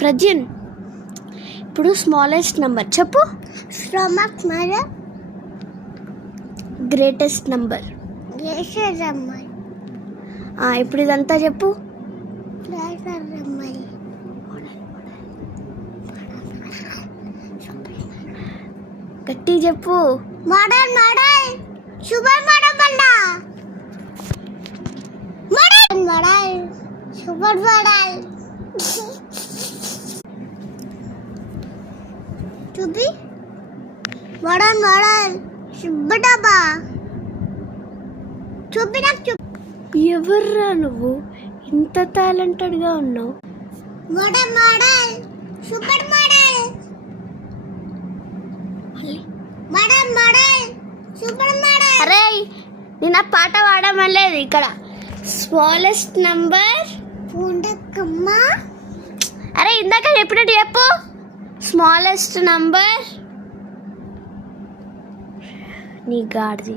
ప్రజ్ఞన్, ఇప్పుడు smallest number చెప్పు. Stomach మరి గ్రేటెస్ట్ నెంబర్. ఇప్పుడు ఇదంతా చెప్పు. గట్టి చెప్పు. మోడల్ మోడల్ సూపర్ మోడల్ బండా మోడల్ మోడల్ సూపర్ మోడల్ చూపి. మోడల్ మోడల్ సూపర్ డబ్బా చూపి. నాకు చూపి. ఎవర్రా నువ్వు ఇంత టాలెంటెడ్గా ఉన్నావు? Model model super model model model super model. అరే నేను ఆ పాట పాడమలేదు. ఇక్కడ స్మాలెస్ట్ నంబర్. ఉండకమ్మ. అరే ఇందాక చెప్పినట్టు చెప్పు. Smallest number. నీ గాడిది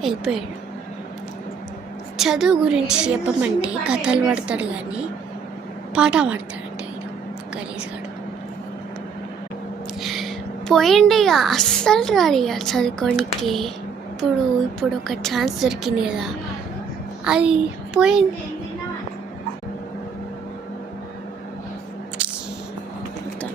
వెళ్ళిపోయాడు. చదువు గురించి చెప్పమంటే కథలు పడతాడు కానీ పాట పాడతాడంటే గలీజ్గాడు. పోయిండి ఇక, అస్సలు రాడు ఇక చదువుకోనికి. ఇప్పుడు ఒక ఛాన్స్ దొరికింది కదా, అది పోయింది. తన